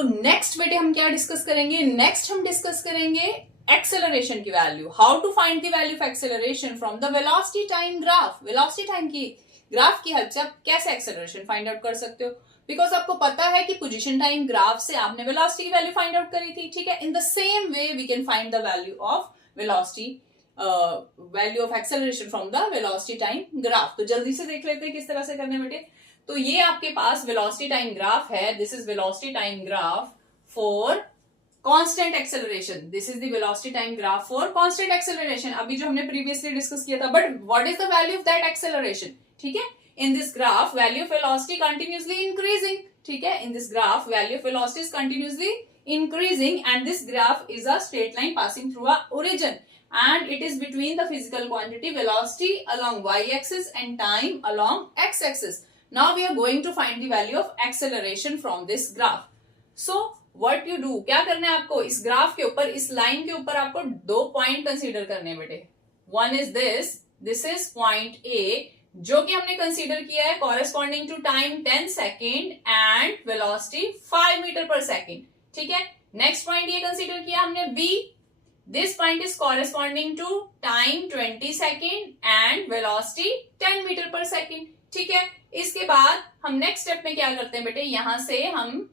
तो नेक्स्ट बेटे हम क्या डिस्कस करेंगे, नेक्स्ट हम डिस्कस करेंगे एक्सेलरेशन की value, how to find the value of acceleration from the velocity time graph. Velocity time की ग्राफ की हेल्प से आप कैसे एक्सेलरेशन फाइंड आउट कर सकते हो, बिकॉज आपको पता है कि पोजीशन टाइम ग्राफ से आपने वेलोसिटी की वैल्यू फाइंड आउट करी थी, ठीक है। In the same way we can find the value of velocity, value of acceleration from the velocity time graph. तो जल्दी से देख लेते हैं किस तरह से करने बेटे। तो ये आपके पास वेलोसिटी टाइम ग्राफ है, this is velocity time graph for constant acceleration, this is the velocity time graph for constant acceleration, अभी जो हमने प्रीवियसली डिस्कस किया था। But what is the value of that acceleration, ठीक है। In this graph value of velocity continuously increasing, ठीक है। In this graph value of velocity is continuously increasing and this graph is a straight line passing through a origin and it is between the physical quantity velocity along y-axis and time along x-axis. Now we are going to find the value of acceleration from this graph. So what you do, क्या करना है आपको, इस graph के ऊपर, इस line के ऊपर आपको दो पॉइंट कंसीडर करने बेटे। One is this is point A जो कि हमने कंसीडर किया है corresponding to time 10 second and velocity 5 metre per second, ठीक है। नेक्स्ट पॉइंट ये कंसीडर किया हमने B, this point is corresponding to time 20 second and velocity 10 metre per second, ठीक है। इसके बाद हम नेक्स्ट स्टेप में क्या करते हैं बेटे, यहां से हम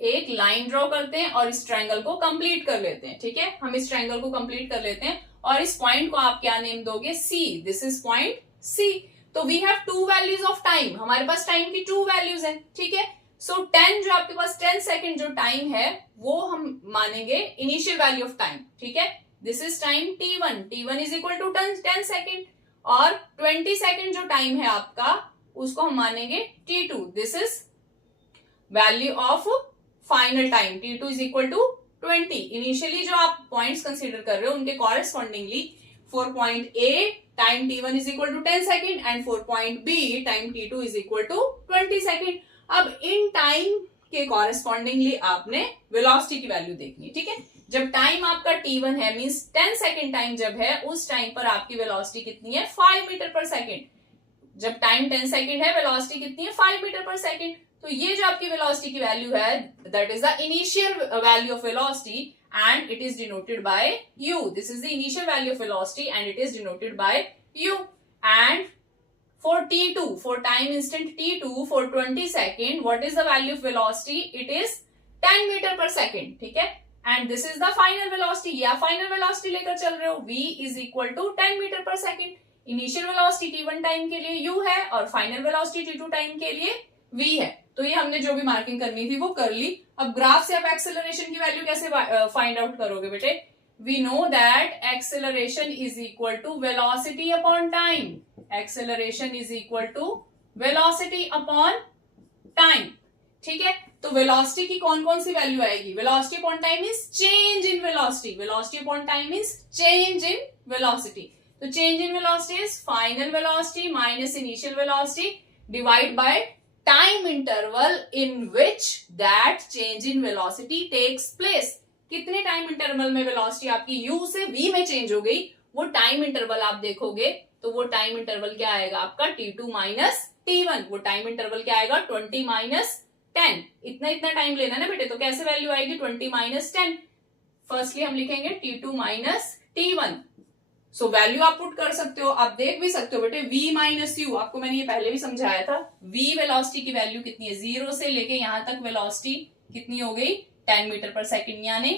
एक लाइन ड्रॉ करते हैं और इस ट्रायंगल को कंप्लीट कर लेते हैं, ठीक है। हम इस ट्रायंगल को कंप्लीट कर लेते हैं और इस पॉइंट को आप क्या नेम दोगे, C, this is point C. तो we have two values of time, हमारे पास टाइम की टू वैल्यूज हैं, ठीक है। सो 10 जो आपके पास 10 सेकेंड जो टाइम है वो हम मानेंगे इनिशियल वैल्यू ऑफ टाइम, ठीक है। This is time t1 is equal to 10 second और 20 सेकेंड जो टाइम है आपका उसको हम मानेंगे t2, this is value of final time, t2 is equal to 20। Initially जो आप पॉइंट्स कंसीडर कर रहे हो उनके correspondingly for point A time t1 is equal to 10 second and for point B time t2 is equal to 20 second. अब इन time के correspondingly आपने वेलोसिटी की वैल्यू देखनी, ठीक है। जब टाइम आपका t1 है मींस 10 सेकेंड टाइम जब है उस टाइम पर आपकी वेलोसिटी कितनी है, 5 मीटर पर सेकेंड। जब टाइम 10 सेकेंड है वेलोसिटी कितनी है, 5 मीटर पर सेकेंड। तो ये जो आपकी वेलोसिटी की वैल्यू है that is the initial value of velocity and it is denoted by u, this is the initial value of velocity and it is denoted by u। And for t2, for time instant t2 for 20 second, what is the value of velocity? It is 10 meter per second, ठीक है। and this is the final velocity, या final velocity लेकर चल रहे हो, v is equal to 10 meter per second। initial velocity t1 time के लिए u है और final velocity t2 टाइम के लिए v है। तो ये हमने जो भी मार्किंग करनी थी वो कर ली। अब ग्राफ से आप एक्सेलरेशन की वैल्यू कैसे फाइंड आउट करोगे बेटे, we know that acceleration is equal to velocity upon time, acceleration is equal to velocity upon time, ठीक है। तो वेलोसिटी की कौन कौन सी वैल्यू आएगी, velocity upon time is change in velocity, velocity upon time is change in velocity. तो change in velocity is final velocity minus initial velocity divide by time interval in which that change in velocity takes place. कितने time interval में velocity आपकी u से v में change हो गई, वो time interval आप देखोगे तो वो टाइम इंटरवल क्या आएगा आपका t2 माइनस t1, वो टाइम इंटरवल क्या आएगा 20 माइनस 10। इतना टाइम लेना है ना बेटे, तो कैसे वैल्यू आएगी 20 माइनस 10। फर्स्टली हम लिखेंगे t2 minus t1। So value आप पुट कर सकते हो, आप देख भी सकते हो बेटे v माइनस u, आपको मैंने ये पहले भी समझाया था। v वेलोसिटी की वैल्यू कितनी है, 0 से लेके यहां तक वेलोसिटी कितनी हो गई 10 मीटर पर सेकेंड, यानी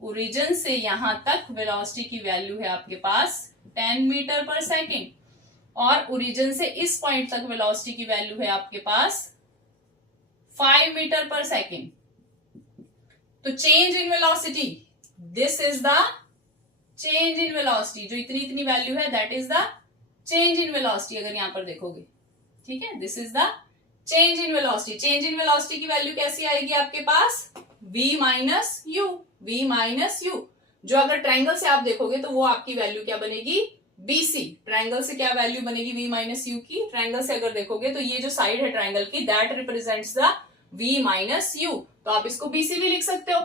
ओरिजिन से यहां तक वेलोसिटी की वैल्यू है आपके पास 10 मीटर पर सेकेंड और ओरिजिन से इस पॉइंट तक वेलोसिटी की वैल्यू है आपके पास 5 मीटर पर सेकेंड। तो change in velocity, this is the change in velocity, जो इतनी वैल्यू है that is the change in velocity. अगर यहां पर देखोगे, ठीक है, this is the change in velocity. Change in velocity की वैल्यू कैसी आएगी आपके पास, v minus u, v minus u। जो अगर ट्रायंगल से आप देखोगे तो वो आपकी वैल्यू क्या बनेगी, BC। ट्रायंगल से क्या वैल्यू बनेगी v माइनस u की, ट्रायंगल से अगर देखोगे तो ये जो साइड है ट्रायंगल की that represents the v minus u, तो आप इसको BC भी लिख सकते हो।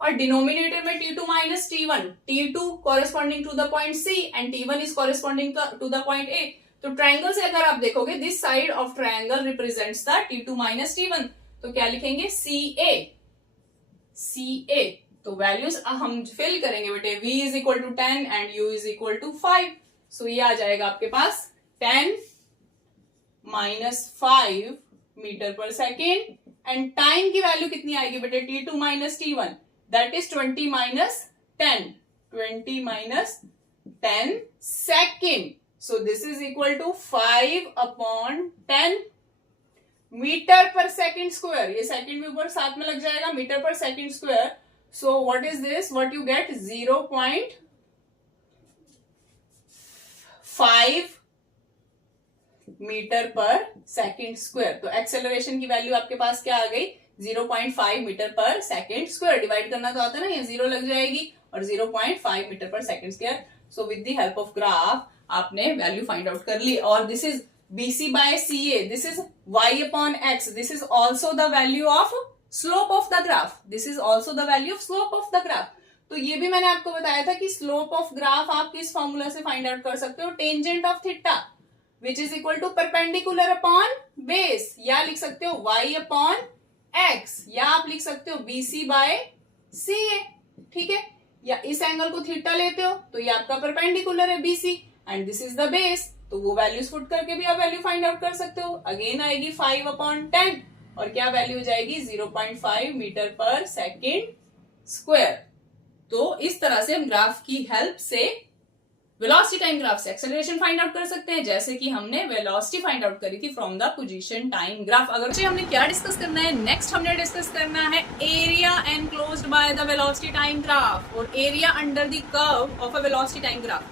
और डिनोमिनेटर में t2 minus t1, t2 corresponding to the point C and t1 is corresponding to the point A। तो ट्रायंगल से अगर आप देखोगे this side of triangle represents the t2 minus t1, तो क्या लिखेंगे CA। CA। तो वैल्यूज हम फिल करेंगे बेटे, V is equal to 10 and U is equal to 5। So ये आ जाएगा आपके पास 10 minus 5 metre per second, and time की वैल्यू कितनी आएगी बेटे, T2 minus T1, that is 20 minus 10, 20 minus 10 second. So this is equal to 5 upon 10 metre per second square. ये सेकेंड भी ऊपर साथ में लग जाएगा, metre per second square. So what is this, what you get, 0.5 metre per second square. तो acceleration की value आपके पास क्या आ गई, 0.5 metre per second square. Divide करना तो आता है ना, ये 0 लग जाएगी और 0.5 metre per second square. So with the help of graph आपने वैल्यू फाइंड आउट कर ली। और this is BC by CA, this is y upon x, this is also the value of slope of the graph, this is also the value of slope of the graph। तो ये भी मैंने आपको बताया था कि slope of graph आप किस फॉर्मूला से फाइंड आउट कर सकते हो, tangent of theta which is equal to perpendicular upon base, या लिख सकते हो y upon x, या आप लिख सकते हो BC by CA, ठीक है। या इस एंगल को थीटा लेते हो तो ये आपका परपेंडिकुलर है BC and this is the base, तो वो वैल्यूज पुट करके भी आप वैल्यू फाइंड आउट कर सकते हो। अगेन आएगी 5 अपॉन 10 और क्या वैल्यू हो जाएगी, 0.5 मीटर पर सेकेंड स्क्वायर। तो इस तरह से हम ग्राफ की हेल्प से वेलोसिटी टाइम ग्राफ से एक्सेलरेशन फाइंड आउट कर सकते हैं, जैसे कि हमने वेलोसिटी फाइंड आउट करी थी from the position time graph. अगर हमने क्या डिस्कस करना है, नेक्स्ट हमने डिस्कस करना है area enclosed by the velocity time graph और area under the curve of a velocity time graph.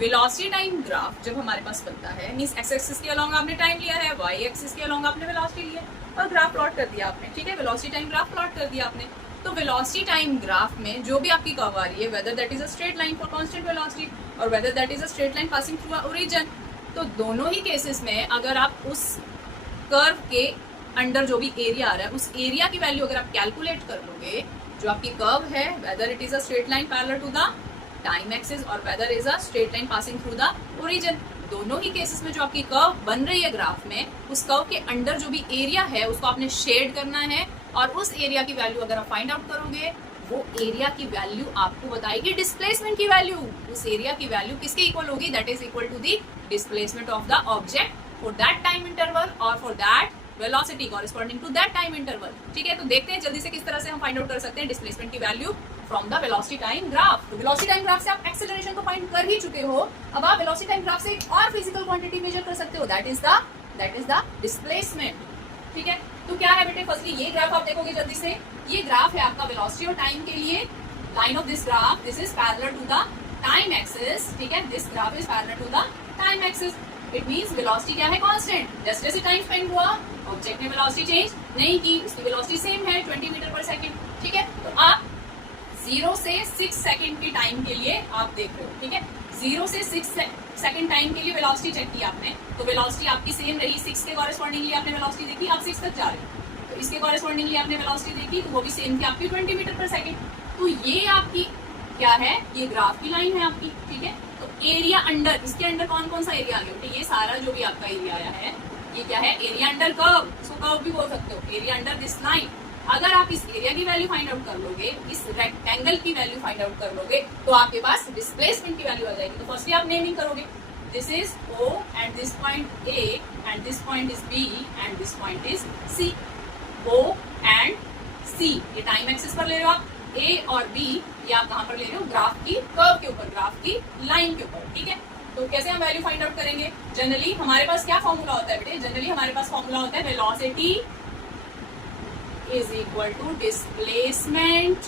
Velocity time graph जब हमारे पास बनता है, मींस एक्स एक्सिस के अलोंग आपने टाइम लिया है, वाई एक्सिस के अलोंग आपने वेलोसिटी लिया है और ग्राफ प्लॉट कर दिया आपने, ठीक है। वेलोसिटी टाइम ग्राफ प्लॉट कर दिया आपने। तो वेलोसिटी टाइम ग्राफ में जो भी आपकी कर्व आ रही है, whether that is a straight line for constant velocity और whether that is a straight line passing through a origin, तो दोनों ही केसेस में अगर आप उस कर्व के अंडर जो भी एरिया आ रहा है, उस एरिया की वैल्यू अगर आप कैलकुलेट कर लोगे, जो आपकी कर्व है, whether it is a straight line parallel to the time axis और whether is a straight line passing through the origin, दोनों ही केसेस में जो आपकी कर्व बन रही है ग्राफ में, उस कर्व के अंडर जो भी एरिया है उसको आपने शेड करना है और उस एरिया की वैल्यू अगर आप फाइंड आउट करोगे, वो एरिया की वैल्यू आपको बताएगी डिस्प्लेसमेंट की वैल्यू। उस एरिया की वैल्यू किसके इक्वल होगी, that is equal to the displacement of the object for that time interval और for that velocity corresponding to that time interval, ठीक है। तो देखते हैं जल्दी से किस तरह से हम फाइंड आउट कर सकते हैं डिस्प्लेसमेंट की value from the velocity time graph. तो वेलोसिटी टाइम ग्राफ से आप एक्सेलरेशन को फाइंड कर ही चुके हो, अब आप वेलोसिटी टाइम ग्राफ से एक और फिजिकल क्वांटिटी मेजर कर सकते हो, दैट इज द डिस्प्लेसमेंट, ठीक है। तो क्या है बेटे, फर्स्टली ये ग्राफ आप देखोगे जल्दी से, ये ग्राफ है आपका वेलोसिटी और टाइम के लिए। Line of this graph, this is parallel to the time axis, ठीक है, this graph is parallel to the time axis. It means velocity क्या है, कांस्टेंट, जस्ट जैसे टाइम स्पेंड हुआ ऑब्जेक्ट ने वेलोसिटी चेंज नहीं की, उसकी वेलोसिटी सेम है 20 मीटर पर सेकंड, ठीक है। तो आप 0 से 6 सेकंड की टाइम के लिए आप देख रहे हो, ठीक है। 0 से 6 सेकंड टाइम के लिए वेलोसिटी चेक की आपने, तो वेलोसिटी आपकी सेम रही, 6 के कॉरेस्पॉन्डिंगली आपने वेलोसिटी देखी, आप 6 तक जा रहे हो, तो इसके कॉरेस्पॉन्डिंगली आपने वेलोसिटी देखी, तो वो भी सेम थी आपकी 20 मीटर पर सेकंड। तो ये आपकी क्या है, ये ग्राफ की लाइन है आपकी, ठीक है। तो एरिया अंडर, इसके अंडर कौन कौन सा एरिया आ गया बेटे, ये सारा जो भी आपका एरिया आया है, ये क्या है, एरिया अंडर कर्व, सो कर्व भी बोल सकते हो, एरिया अंडर दिस लाइन। अगर आप इस एरिया की वैल्यू फाइंड आउट कर लोगे, इस रेक्टेंगल की वैल्यू फाइंड आउट कर लोगे, तो आपके पास डिस्प्लेसमेंट की वैल्यू आ जाएगी। तो फर्स्टली आप नेमिंग करोगे, this is O and this point A and this point is B and this point is C। O and C ये टाइम एक्सिस पर ले रहे हो आप, A और B ये आप कहां पर ले रहे हो, ग्राफ की कर्व के ऊपर, ग्राफ की लाइन के ऊपर, ठीक है। तो कैसे हम वैल्यू फाइंड आउट करेंगे, जनरली हमारे पास क्या फॉर्मूला होता है बेटे, जनरली हमारे पास फॉर्मूला होता है velocity is equal to displacement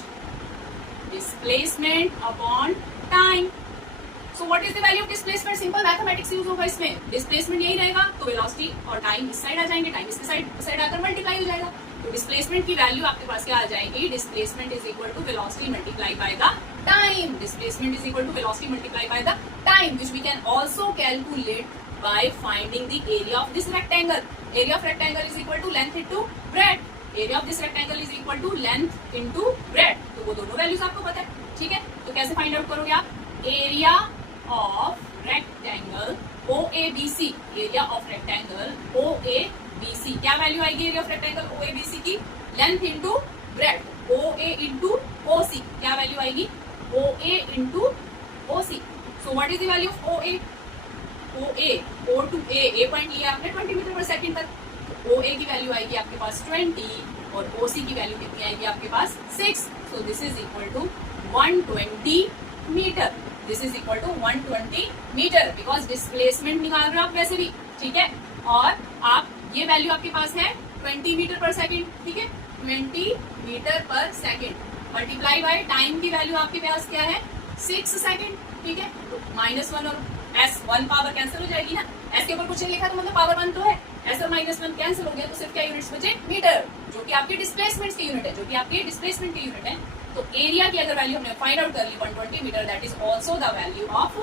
upon time। So what is the value of displacement? Simple mathematics use होगा इसमें, डिस्प्लेसमेंट यही रहेगा तो वेलोसिटी और टाइम इस साइड आ जाएंगे, टाइम इसके साइड आकर मल्टीप्लाई हो जाएगा, तो डिस्प्लेसमेंट की वैल्यू आपके पास क्या आ जाएगी, displacement is equal to velocity multiply by the time. Displacement is equal to velocity multiply by the time, which we can also calculate by finding the area of this rectangle। Area of rectangle is equal to length into breadth। Area of this rectangle is equal to length into breadth। तो वो दोनों values आपको पता है, ठीक है। तो कैसे फाइंड आउट करोगे आप, area of rectangle OABC, area of rectangle OABC, क्या वैल्यू आएगी एरिया ऑफ रेक्टेंगल OABC की, length into breadth. OA into OC, क्या वैल्यू आएगी? OA into OC. So what is the value of OA? OA, O to A point लिया आपने 20 metre पर second तक, तो OA की वैल्यू आएगी आपके पास 20 और OC की वैल्यू कितनी आएगी आपके पास 6. So this is equal to 120 metre. This is equal to 120 metre because displacement निकाल रहे हो आप वैसे भी, ठीक है. और आप ये वैल्यू आपके पास है 20 मीटर पर सेकेंड, ठीक है, 20 metre per second multiply by time की वैल्यू आपके पास क्या है 6 सेकेंड, ठीक है. तो -1 और S1 पावर कैंसिल हो जाएगी ना, S के ऊपर कुछ नहीं लिखा तो मतलब पावर 1 तो है, S और -1 कैंसिल हो गया तो सिर्फ क्या यूनिट्स बचे? मीटर, जो कि आपके डिस्प्लेसमेंट की यूनिट है, जो कि आपके डिस्प्लेसमेंट की यूनिट है. तो एरिया की अगर वैल्यू हमने फाइंड आउट कर ली 120 metre, that is also the value of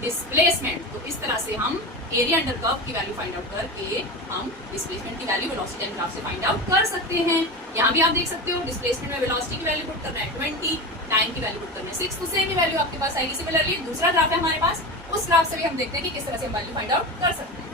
displacement. तो इस तरह से हम एरिया अंडर कर्व की वैल्यू फाइंड आउट करके हम डिस्प्लेसमेंट की वैल्यू वेलोसिटी टाइम ग्राफ से फाइंड आउट कर सकते हैं. यहाँ भी आप देख सकते हो डिस्प्लेसमेंट में वेलोसिटी की वैल्यू पुट करना है 20, टाइम की वैल्यू पुट करना है 6, तो सेम ही वैल्यू आपके पास आएगी. सिमिलरली दूसरा ग्राफ है हमारे पास, उस ग्राफ से भी हम देखते हैं कि किस तरह से हम वैल्यू फाइंड आउट कर सकते हैं.